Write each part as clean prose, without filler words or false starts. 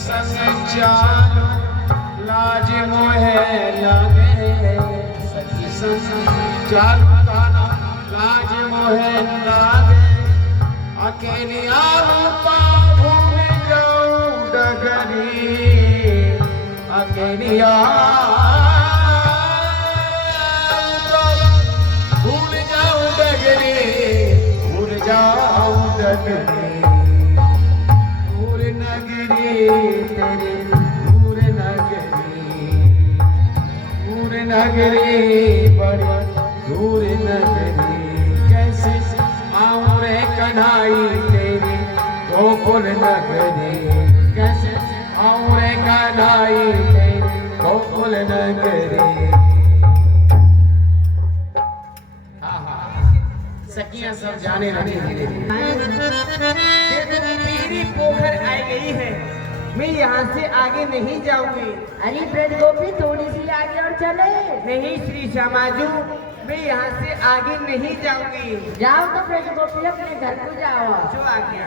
संग चालो लाज मोहे लगे सखी संग चालो काना लाज मोहे लागे अकेली आऊं पाऊं में जाऊं डगरी अकेली भूल जाऊं डगरी भूल जाऊं डगरी दूर नगरी तेरी दूर नगरी बड़ी दूर नगरी कैसे आऊं रे कन्हाई तेरी गोकुल नगरी कैसे आऊं रे कन्हाई तेरी गोकुल नगरी। सखियां सब जाने लगी धीरे धीरे मेरी पोखर आई गई है, मैं यहाँ से आगे नहीं जाऊंगी। अरे ब्रज गोपी थोड़ी सी आगे और चले। नहीं श्री श्यामाजू, मैं यहाँ से आगे नहीं जाऊंगी। जाओ तो ब्रज गोपी अपने घर को जाओ। जो आ गया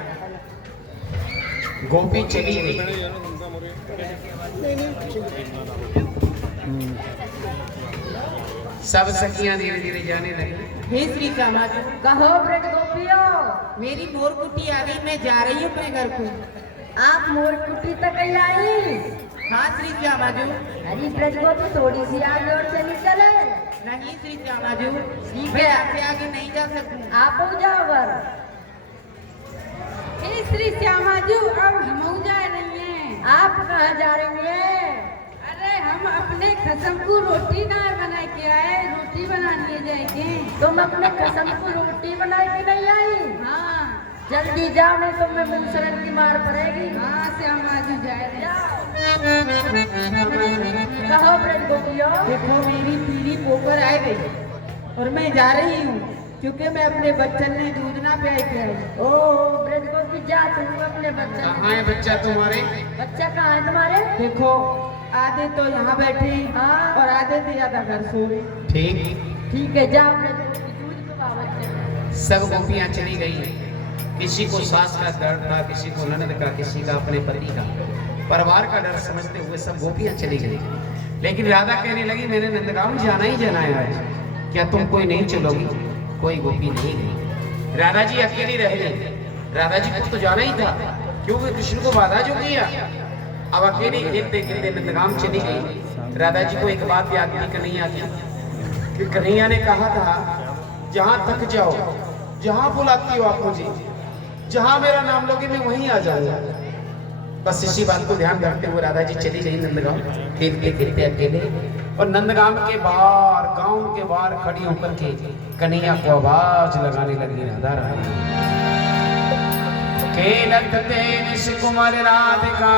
गोपी चली गई। सब सखियां धीरे धीरे जाने लगी। हे श्री श्यामाजू, कहो ब्रज गोपियो, मेरी मोर कुटी आ गई, मैं जा रही हूँ अपने घर को। आप मोर कुटी तक ही आई? हाँ श्री श्यामाजू। अरे ब्रज गोपी थोड़ी सी आगे और चली चले। नहीं श्री श्यामाजू, ठीक मैं है। आपसे आगे नहीं जा सकूँ। आप हो जाओ घर। हे श्री श्यामाजू, अब हम जा रही हैं। आप कहाँ जा रही हैं? अरे हम अपने खसम को रोटी ना बना के आए, रोटी बनाने जाएंगे। तुम अपने कसम को रोटी बना के नहीं आई? हाँ जल्दी जाओ नहीं तो मैं मुंसरन की मार पड़ेगी। हाँ श्यामाजू जा रहे हैं। कहो ब्रज गोपियो। देखो मेरी पीली पोखर आ गई और मैं जा रही हूँ, क्योंकि मैं अपने बच्चन ने दूध ना पिया के आई। ओ ब्रज गोपी जा तुम अपने बच्चे। कहाँ है बच्चा तुम्हारे? बच्चा कहाँ है तुम्हारे? देखो आधे तो यहाँ बैठे हाँ। और आधे तो ज्यादा घर सो रहे। ठीक। ठीक है जाओ ब्रज गोपी दूध पिलाओ बच्चे को। सब गोपियां चली गई। किसी को सास का दर्द था, किसी को ननद का, किसी का अपने पति का, परिवार का डर समझते हुए सब गोपियां चली गई। लेकिन राधा कहने लगी मैंने नंदगांव जाना ही जाना है आज, क्या तुम कोई नहीं चलोगी? कोई गोपी नहीं गई। राधा जी अकेली रह गई। राधा जी को तो जाना ही था, क्योंकि कृष्ण को बाधा जो किया। अब अकेली खेलते खेलते नंदगांव चली गई। राधा जी को एक बात याद थी कन्हैया की, कि कन्हैया ने कहा था जहां थक जाओ, जहां बुलाती हो आप मुझे, जहां मेरा नाम लोगे मैं वहीं आ जाऊंगा। बस इसी बात को ध्यान रखते हुए राधा जी चली गई नंदगांव खेलते खेलते अकेले। और नंदगांव के बाहर, गांव के बाहर खड़ी होकर के कन्हैया को आवाज लगाने लगी, राधा राधा खेलत तेन सुकुमार राधिका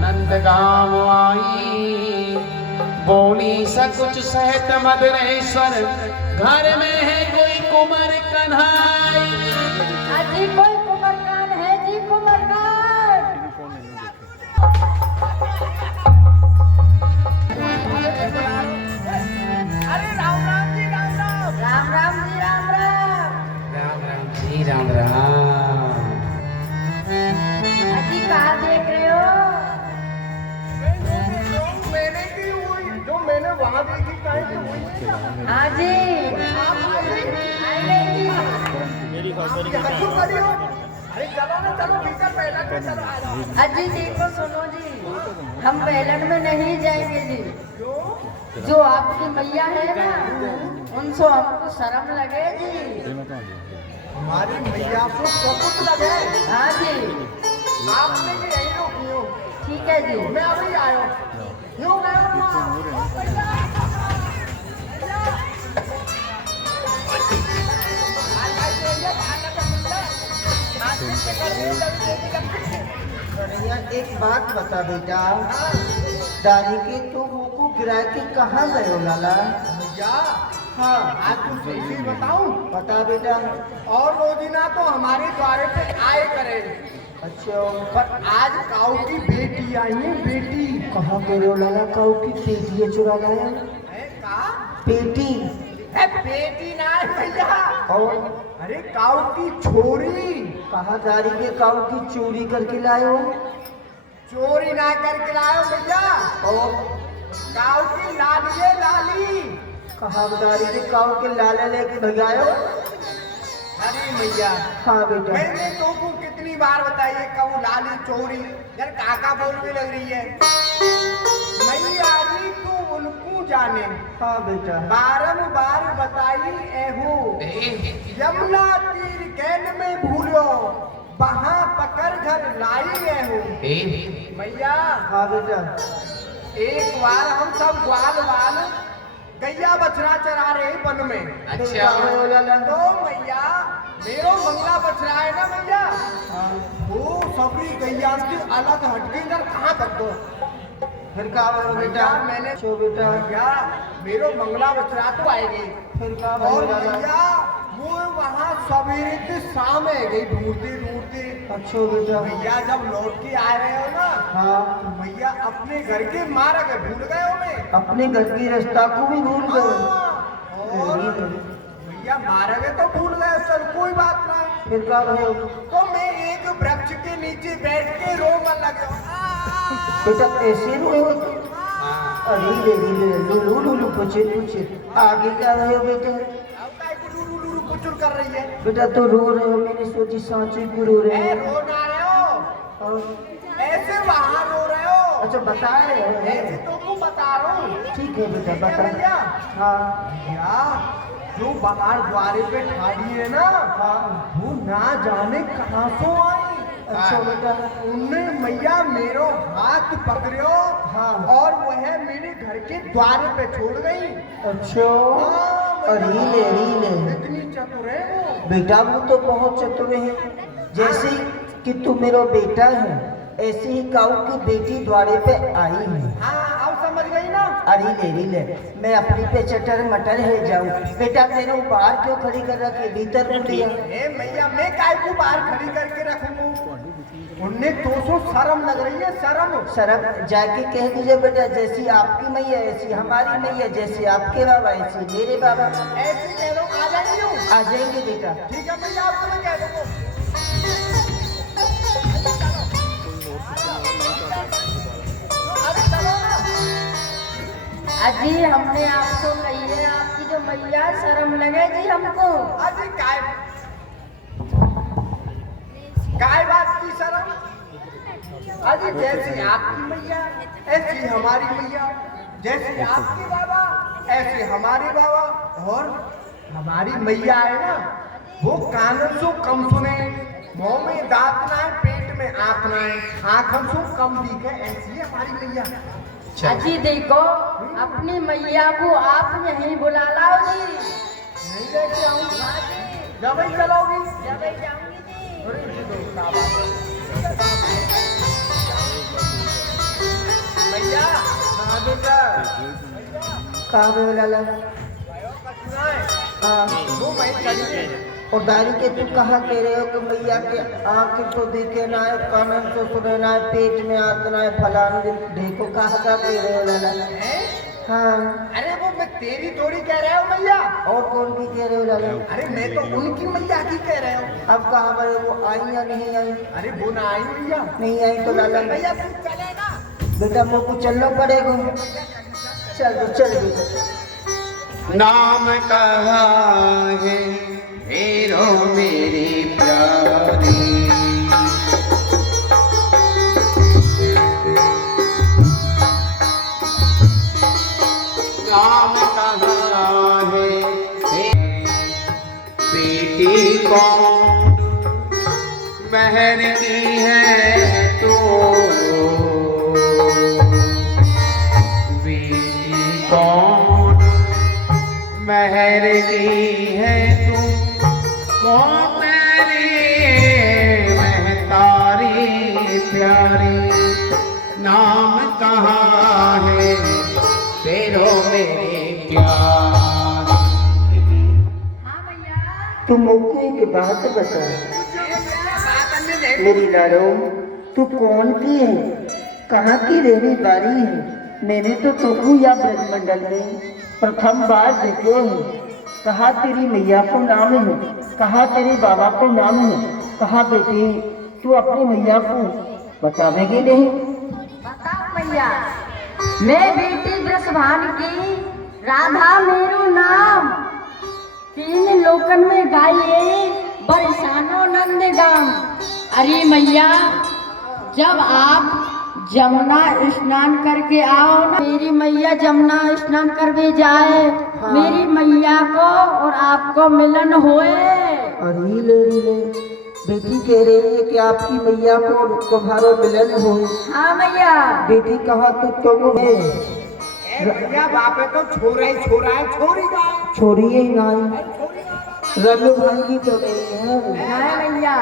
नंदगांव आई, बोली सकुच सहत मधुरेश्वर घर में है कोई कुमार कन्हाई। जी कोई कुमरकान है जी, कुमरकान। अरे राम राम जी, राम राम। राम राम जी, राम राम। राम राम जी, राम राम। अजी कहाँ देख रहे हो? मैंने की हुई जो मैंने वहाँ देखी कहीं। हाँ जी आप आई गई जी। अरे चलो ना, चलो भीतर पहला के चलो। अजी देखो सुनो जी, हम बैलन में नहीं जाएंगे जी। जो आपकी मैया है ना, उनसे हमको शर्म लगे जी। हमारी मैया को सबूत लगे। हाँ जी आपने कि यही रोकी हो। ठीक है जी। मैं अभी आयो यूं एक बात बता बेटा, दादी के तो मुंह को गिरा के कहाँ गए हो लाला? भैया हाँ आज कुछ सही बताऊं? बता बेटा। और रोजीना तो हमारे द्वारे पे आए करे। अच्छा पर आज काऊ की बेटी आई है। बेटी कहाँ गए हो लाला? काऊ की बेटी चुरा लाया। कहा बेटी? बेटी ना है भैया। और अरे काऊ की छोरी। कहाँ दारी के काऊ की चोरी करके लाए हो? चोरी ना करके लाओ भैया। और गाँव की लालिए लाली कहाँ बता रही थी? गाँव के लाले लेके भगायो। अरे मैया। हाँ बेटा। मैंने तुमको कितनी बार बताई है कहूँ लाली चोरी यार काका बोलने लग रही है। मैया जी तू उनको जाने। हाँ बेटा। बारंबार बताई एहू यमुना तीर कैन में भूलो वहाँ पकड़ घर लाई एहू। मैया। हाँ बेटा। एक बार हम सब ग्वाल वाल गैया बछड़ा चरा रहे वन में। अच्छा। तो मैया मेरो मंगला बछड़ा है ना मैया। वो सबरी गैया से अलग हटके इधर कहाँ तक दो। फिर कहा बेटा मैंने छो बेटा भैया मेरो मंगला बछड़ा तो आएगी। फिर कहा और भैया वो वहाँ सवेरे से शाम है गई ढूंढते ढूंढते। अच्छा बेटा। भैया जब लौट के आ रहे हो ना। हाँ। तो भैया अपने घर के मार्ग भूल गए हो मैं। अपने घर की रास्ता को भी भूल गए। भैया मार्ग तो भूल गए चल कोई बात नहीं। फिर क्या भयो? तो मैं एक वृक्ष के नीचे बैठ के रोने लगा। बेटा ऐसे रोए हो? अरे लूलू लूलू पूछे आगे क्या रहे हो बेटा? कुचुर कर रही है बेटा। तो रो रहे हो? मैंने सोची सांची को रो रहे हो। रो ना रहे हो और ऐसे वहाँ रो रहे हो। अच्छा बता रहे हो? ऐसे तुमको बता रहा हूँ। ठीक है बेटा बता। हाँ भैया जो बाहर द्वारे पे ठाड़ी है ना। हाँ वो ना जाने कहाँ से आई। अच्छा बेटा। उनने मैया मेरो हाथ पकड़ो। हाँ। और वह मेरे घर के द्वार पे छोड़ गई। अच्छा। रीले इतनी चतुर है वो। बेटा वो तो बहुत चतुर है। जैसे कि तू मेरा बेटा है ऐसे ही गाँव की बेटी द्वारे पे आई है। हाँ अब समझ गई ना। अरे ले मैं अपनी पे चटर मटर है जाऊँ। बेटा तेरे बाहर क्यों खड़ी कर रखी? भीतर रख दिया। मैया मैं काय को बाहर खड़ी करके रखूंगा? उन्हें 200 शर्म लग रही है। शर्म जाके कह दीजिए बेटा जैसी आपकी मैया ऐसी हमारी मैया, जैसे आपके बाबा ऐसे मेरे बाबा। ऐसे कह लो आ जाएंगे। आ जाएंगे बेटा। ठीक है भैया आपको मैं कह दूंगा। अजी हमने आपको कही है आपकी जो मैया शर्म लगे जी हमको। अजी काय बात की शर्म? अजी जैसी आपकी मैया ऐसी हमारी मैया, जैसे आपके बाबा ऐसे हमारे बाबा। और हमारी मैया है ना वो कानन से कम सुने, मुंह में दांत ना है, पेट में आंख ना है, आंखों से कम दिखे, ऐसी है हमारी मैया। अजी देखो अपनी मैया को आप यहीं बुला लाओ जी। नहीं लेके आऊंगा। जब ही चलोगी? जब ही जाऊंगी जी। भैया हाँ बेटा कहाँ गए लाला? हाँ वो मैं चली। और दारी के तू कहाँ कह रहे हो कि मैया के आँख तो देखे ना है, कानन तो सुने ना है, पेट में आंख ना है, फलान देखो कहाँ कह रहे हो लाला? हाँ। अरे वो मैं तेरी थोड़ी कह रहे हो मैया। और कौन की कह रहे हो लाला? अरे मैं तो उनकी मैया की कह रहे हो। अब कहाँ गए वो? आई या नहीं आई? अरे वो ना आई मैया। नहीं आई तो लाला भैया तू चले ना। बेटा मुझको चलना पड़ेगा। चल नाम कहाँ है हेरो मेरी प्यारी, नाम कहाँ है बेटी कौन बहन की है तो बेटी कौन महर की है तू, कौन तेरी महतारी प्यारी, नाम कहाँ है तेरो मेरे प्यार। तू मुझको एक बात बता मेरी लाडो, तू कौन की है, कहाँ की रहने वाली है? मैंने तो तुझको या ब्रजमंडल में प्रथम बार देखे हैं। कहा तेरी मैया को नाम है, कहा तेरे बाबा को नाम है, कहा बेटी तू अपनी मैया को बतावेगी नहीं? भैया। मैं बेटी ब्रसभान की राधा मेरो नाम, तीन लोकन में गाइए बरसानो नंद गाम। अरे मैया, जब आप जमुना स्नान करके आओ ना, मेरी मैया जमुना स्नान करके जाए, हाँ। मेरी मैया को और आपको मिलन होए। अरे ले बेटी कह रही है कि आपकी मैया को तुम्हारा मिलन हो। हाँ मैया। बेटी कहाँ तू तुम है? भैया बापे तो छोरा ही छोरा है, छोरी का है। छोड़ी ही नहीं, रनु भाई की तो नहीं है। हाँ मैया।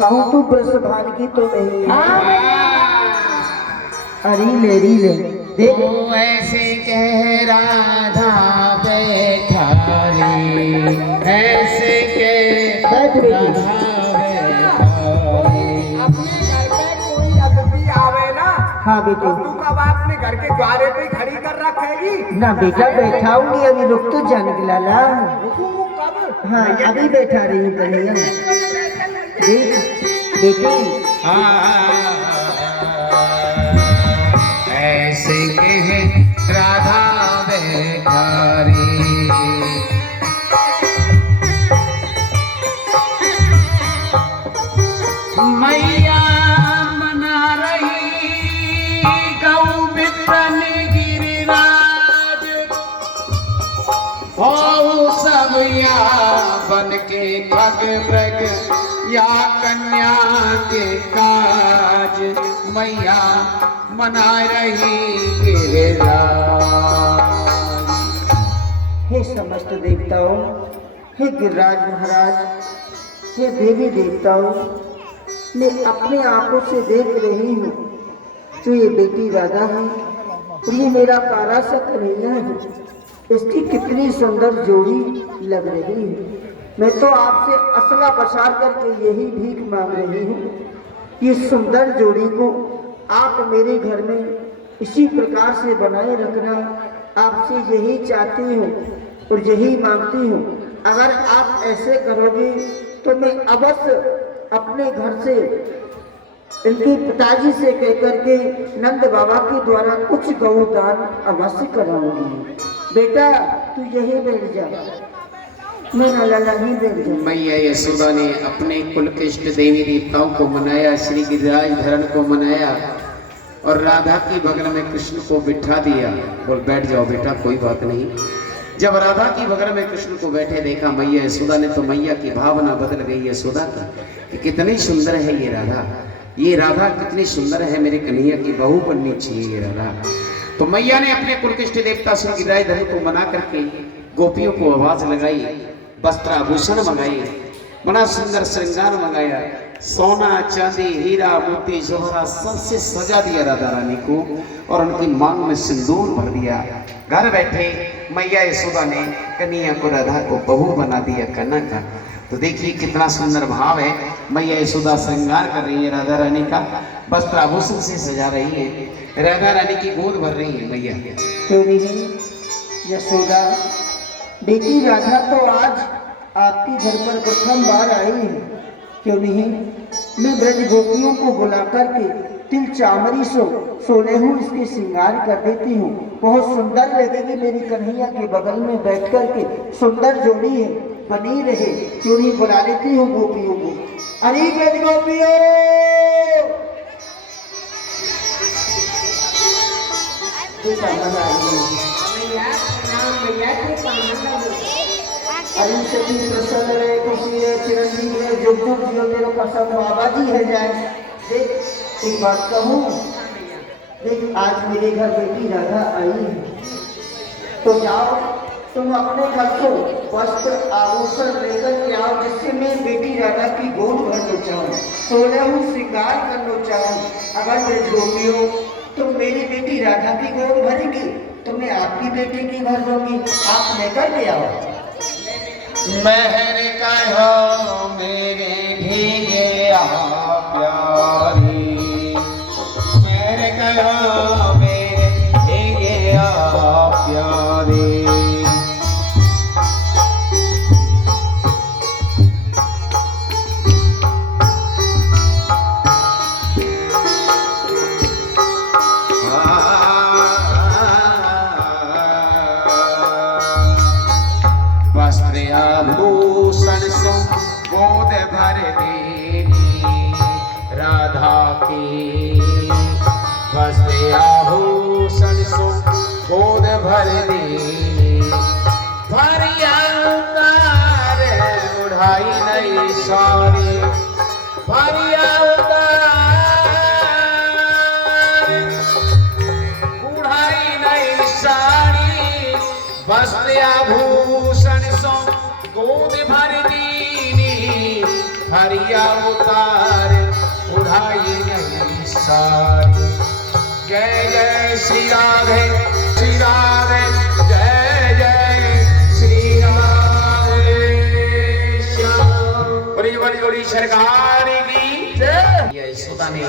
कहूँ तू ब्रसभान की तो नहीं है। हाँ मैया। अरे लेरी ले देख, वो ऐसे कह राधा बैठा रे, ऐसे कह बैठ बेटी। राधा बैठा रे। अपने घर पे कोई अतिथि आवे ना, हाँ बेटी। तो तू कब अपने घर के द्वारे पे खड़ी कर रखेगी? ना बेटा बैठाऊंगी, अभी रुक तो जाने के लाला। रुकूंगा कब? हाँ अभी बैठा रही हूँ भैया। देख बेटी, ऐसे कह राधा बैठा रे। मैया मना रही गौ बितन गिरिराज, हो सब या बन के खग मृग या कन्या के काज, मैया मना रही गिरिराज। हे समस्त देवताओं, हे गिरिराज महाराज, हे देवी देवताओं, मैं अपने आंखों से देख रही हूँ जो ये बेटी राधा है और ये मेरा प्यारा सा कन्हैया है, इसकी कितनी सुंदर जोड़ी लग रही है। मैं तो आपसे असला पसार करके यही भीख मांग रही हूँ, ये सुंदर जोड़ी को आप मेरे घर में इसी प्रकार से बनाए रखना, आपसे यही चाहती हूँ और यही मांगती हूँ। अगर आप ऐसे करोगे तो मैं अवश्य अपने घर से इनके पिताजी से कहकर के नंद बाबा के द्वारा कुछ गौदान अवश्य कराऊंगी। बेटा तू यही बैठ जा, मेरा लाला ही बैठ जा। मैया यशोदा ने अपने कुल के इष्ट देवी देवताओं को मनाया, श्री गिरिराज धरण को मनाया और राधा की बगल में कृष्ण को बिठा दिया। बोल बैठ जाओ बेटा, कोई बात नहीं। जब राधा की बगल में कृष्ण को बैठे देखा मैया यशोदा ने, तो मैया की भावना बदल गई यशोदा की कि कितनी सुंदर है ये राधा, ये राधा कितनी सुंदर है, मेरे कन्हैया की बहू बननी चाहिए ये राधा। तो मैया ने अपने कुल के इष्ट देवता श्री गिरिराज धरण को मना करके गोपियों को आवाज लगाई, वस्त्राभूषण मंगाए, बड़ा सुंदर श्रृंगार मंगाया, सोना चांदी हीरा मोती जवाहरात सबसे सजा दिया राधा रानी को और उनकी मांग में सिंदूर भर दिया। घर बैठे मैया यशोदा ने कन्हैया को राधा को बहू बना दिया कन्या का। तो देखिए कितना सुंदर भाव है। मैया यशोदा श्रृंगार कर रही है राधा रानी का, वस्त्राभूषण से सजा रही है, राधा रानी की गोद भर रही है मैया। तो नहीं यशोदा, बेटी राधा तो आज आपके घर पर प्रथम बार आई है, क्यों नहीं मैं ब्रज गोपियों को बुला करके तिल चामरी सोने हूँ इसके श्रृंगार कर देती हूँ, बहुत सुंदर लगेगी मेरी कन्हैया के बगल में बैठ करके, सुंदर जोड़ी है बनी रहे। क्यों नहीं बुला लेती हूँ गोपियों को। अरे ब्रज गोपियों, अरे सभी प्रसन्न रहे, खुशी है, चिरंजीव है, जुग जुग जियो तेरे कसम बाबा जी है जाए। देख एक बात कहूँ, देख आज मेरे घर बेटी राधा आई है, तो जाओ तुम अपने घर को वस्त्र आभूषण लेकर के आओ, जिससे मैं बेटी राधा की गोद भरना चाहूँ, सोने हूँ श्रृंगार करना चाहूँ। अगर मेरे गोपियों तुम मेरी बेटी राधा की गोद भरेगी तो मैं आपकी बेटी की भर दूंगी, आप लेकर के आओ। महर कहो मेरे भीगे प्यारी, महर कहो मेरे भीगे प्यारी। की वस्त्र आभूषण सो गोद भरनी भरिया उतार उड़ाई नहीं सारी भरिया उतार उड़ाई नहीं साड़ी वस्त्र आभूषण सो गोद भरनी हरिया उतार उड़ाई नहीं सारी। जय जय श्री राधे जय जय श्री राधे श्याम। बड़ी बड़ी बड़ी सरकार की जय। यशोदा ने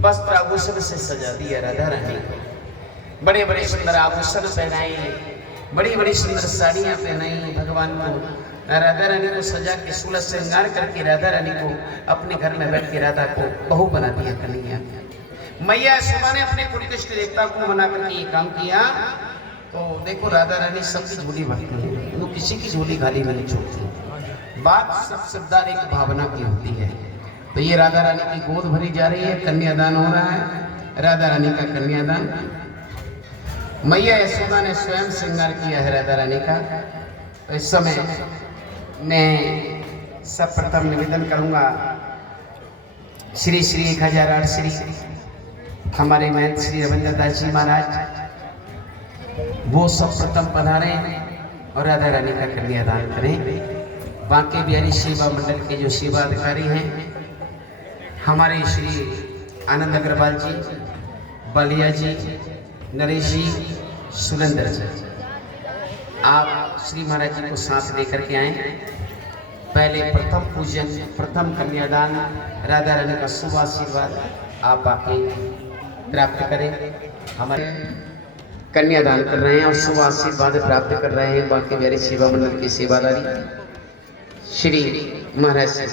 वस्त्र आभूषण से सजा दिया राधा रानी को। बड़े बड़े सुंदर आभूषण पहनाए, बड़ी बड़ी सुंदर साड़ियां पहनाई भगवान को। राधा रानी को सजा के सुलभ श्रृंगार करके राधा रानी को अपने घर में बैठ के राधा को बहू बना दिया कन्हैया। मैया यशोदा ने अपने कुलकृष्ण देवता को मना करके ये काम किया। तो देखो राधा रानी सबकी झोली भरती है, वो किसी की झोली खाली नहीं छोड़ती। बात सब श्रद्धा एक भावना की होती है। तो ये राधा रानी की गोद भरी जा रही है, कन्यादान हो रहा है, राधा रानी का कन्यादान। मैया यशोदा ने स्वयं श्रृंगार किया है राधा रानी का। तो इस समय मैं सर्वप्रथम निवेदन करूंगा श्री श्री 1008 श्री हमारे महंत श्री रविंद्र दास जी महाराज, वो सर्वप्रथम पधारे और राधा रानी का कन्यादान करें। बांके बिहारी सेवा मंडल के जो सेवा अधिकारी हैं हमारे श्री आनंद अग्रवाल जी, बलिया जी, नरेश जी, सुरेंद्र जी, आप श्री महाराज जी को साथ लेकर के आए। पहले प्रथम पूजन, प्रथम कन्यादान, राधा रानी का शुभ आशीर्वाद आप आके प्राप्त करें। हमारे कन्यादान कर रहे हैं और शुभ आशीर्वाद प्राप्त कर रहे हैं बांके बिहारी सेवा मंडल के सेवादारी श्री महाराज जी।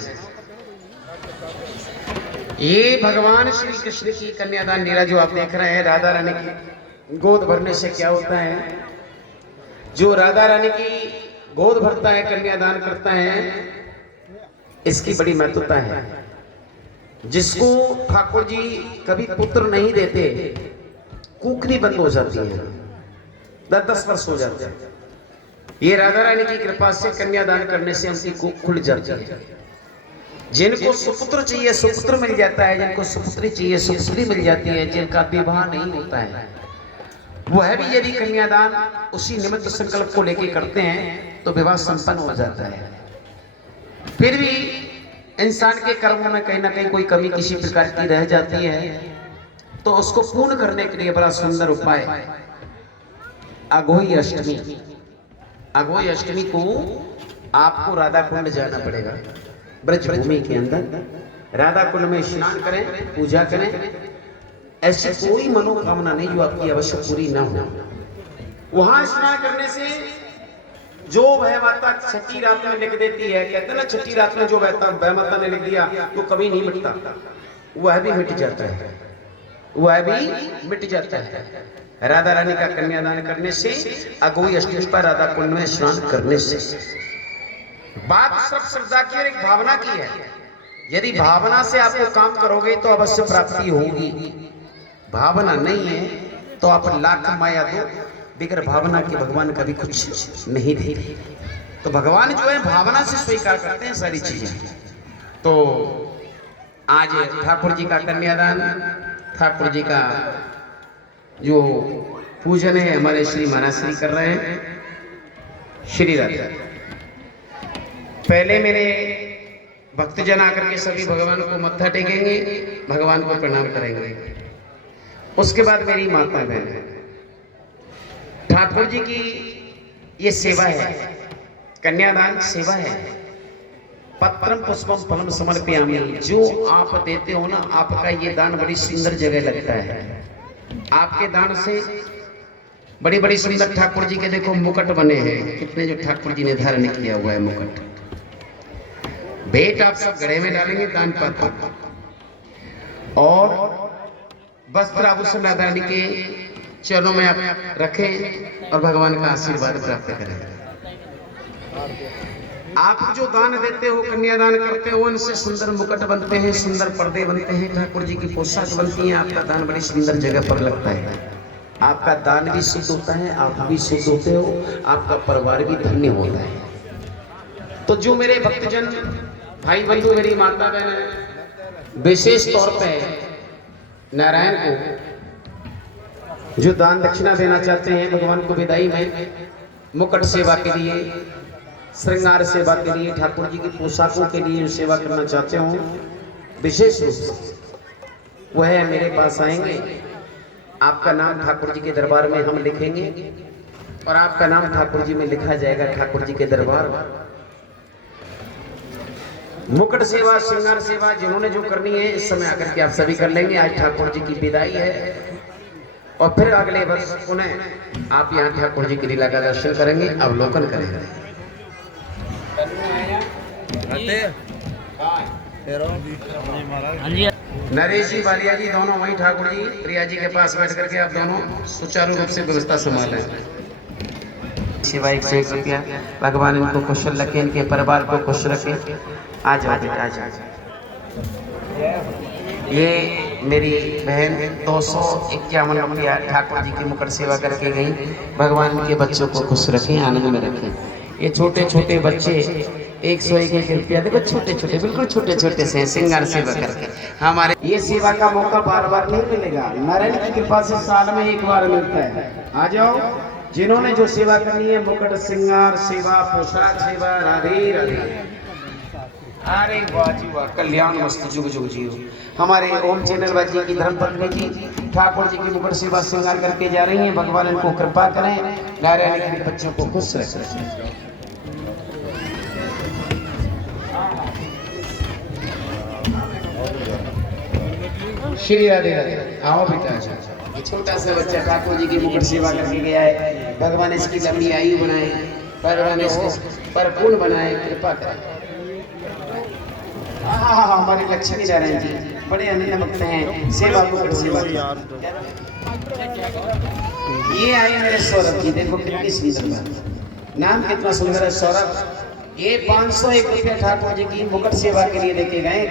ये भगवान श्री कृष्ण की कन्यादान लीला जो आप देख रहे हैं, राधा रानी की गोद भरने से क्या होता है, जो राधा रानी की गोद भरता है, कन्यादान करता है, इसकी बड़ी महत्वता है। जिसको ठाकुर जी कभी पुत्र नहीं देते, कुकरी बंद हो जाती है, 10-10 वर्ष हो जाते हैं। ये राधा रानी की कृपा से कन्यादान करने से उनकी कुक खुल जाती है। जिनको सुपुत्र चाहिए सुपुत्र मिल जाता है, जिनको सुपुत्री चाहिए सुपुत्री मिल जाती है, जिनका विवाह नहीं होता है वह भी यदि कन्यादान उसी निमित्त संकल्प को लेके करते हैं तो विवाह संपन्न हो जाता है। फिर भी इंसान के कर्मों में कहीं ना कहीं कोई कमी किसी प्रकार की रह जाती है, तो उसको पूर्ण करने के लिए बड़ा सुंदर उपाय अघोई अष्टमी। अघोई अष्टमी को आपको राधा कुंड जाना पड़ेगा, ब्रजभूमि के अंदर राधा कुंड में स्नान करें, पूजा करें। ऐसी कोई मनोकामना नहीं जो आपकी अवश्य पूरी ना हो। वहां स्नान करने से जो वह माता छठी रात में लिख देती है, कहते हैं ना छठी रात में जो वह माता ने लिख दिया वो कभी नहीं मिटता, वह भी मिट जाता है, वह भी मिट जाता है। राधा रानी का कन्यादान करने से, अघोई अष्टमी पर राधा कुंड में स्नान करने से। बात सब श्रद्धा की और एक भावना की है। यदि भावना से आपको काम करोगे तो अवश्य प्राप्ति होगी। भावना नहीं है तो आप लाख माया दो, बिगर भावना के भगवान कभी कुछ नहीं देते। तो भगवान जो है भावना से स्वीकार करते हैं सारी चीजें। तो आज ठाकुर जी का कन्यादान, ठाकुर जी का जो पूजन है हमारे श्री महाराज श्री कर रहे हैं। श्री राधा पहले मेरे भक्तजन आकर के सभी भगवान को मत्था टेकेंगे, भगवान को प्रणाम करेंगे। उसके बाद मेरी माता बहन, ठाकुर जी की ये सेवा है, कन्यादान सेवा है। पत्रम पुष्पम फलम समर्पयामि, जो आप देते हो ना, आपका ये दान बड़ी सुंदर जगह लगता है। आपके दान से बड़ी बड़ी सुंदर ठाकुर जी के देखो मुकुट बने हैं, कितने जो ठाकुर जी ने धारण किया हुआ है मुकुट। भेंट आप सब गड़े में डालेंगे दान पात्र, और वस्त्र आभूषण राधा रानी के चरणों में आप रखें और भगवान का आशीर्वाद प्राप्त करें। आप जो दान देते हो, कन्यादान करते हो, इनसे सुंदर मुकुट बनते हैं, सुंदर पर्दे बनते हैं, ठाकुर जी की पोशाक बनती है। आपका दान बड़ी सुंदर जगह पर लगता है। आपका दान भी शुद्ध होता है, आप भी शुद्ध होते हो, आपका परिवार भी धन्य होता है। तो जो मेरे भक्तजन भाई बंधु, मेरी माता बहन, विशेष तौर पे नारायण को जो दान दक्षिणा देना चाहते हैं भगवान को विदाई में, मुकुट सेवा के लिए, श्रृंगार सेवा के लिए, ठाकुर जी की पोशाकों के लिए सेवा करना चाहते हो, विशेष रूप से वह मेरे पास आएंगे। आपका नाम ठाकुर जी के दरबार में हम लिखेंगे और आपका नाम ठाकुर जी में लिखा जाएगा ठाकुर जी के दरबार। मुकुट सेवा, श्रृंगार सेवा जिन्होंने जो करनी है इस समय आकर के आप सभी कर लेंगे। आज ठाकुर जी की विदाई है और फिर अगले वर्ष पुनः आप यहाँ ठाकुर जी की लीला का दर्शन करेंगे, अवलोकन करेंगे। नरेश जी, बालिया जी दोनों वहीं ठाकुर जी प्रिया जी के पास बैठ करके आप दोनों सुचारू रूप से व्यवस्था संभालें। शिवा 101 रुपया, भगवान इनको कुशल रखे, इनके परिवार को खुश रखे। आ जाओ बेटा, आ जाओ। ये मेरी बहन 251 रुपया ठाकुर जी की मुकुट सेवा करके गई। भगवान इनके बच्चों को खुश रखें, आनंद में रखें। ये छोटे छोटे बच्चे 101 रुपया, देखो छोटे छोटे, बिल्कुल छोटे छोटे से श्रृंगार सेवा करके हमारे। ये सेवा का मौका बार बार नहीं मिलेगा, नारायण की कृपा से साल में एक बार मिलता है। आ जाओ, जिन्होंने जो सेवा करनी है, मुकुट श्रृंगार सेवा, पोशाक सेवा, राधे राधे। अरे वाह जी वाह, कल्याण मस्त जुग जुग जियो। हमारे ओम चैनल वाजी की धर्मपत्नी जी ठाकुर जी की मुकुट सेवा श्रृंगार करके जा रही हैं। भगवान इनको कृपा करें, नारायण के बच्चों को खुश रखें। श्री राधे राधे। आओ बेटा, ये छोटा सा बच्चा ठाकुर जी की मुकुट सेवा करके गया है। भगवान इसकी लंबी आयु बनाए, भगवान इसको परिपूर्ण बनाए, कृपा करें। हमारे लक्ष्मी नारायण जी बड़े अन्य भक्त हैं, सेवा मुकुट सेवा। ये आए मेरे सौरभ जी, देखो कितनी सुंदर बात, नाम कितना सुंदर है सौरभ। ये 501 रुपया ठाकुर जी की मुकुट सेवा के लिए लेके गए।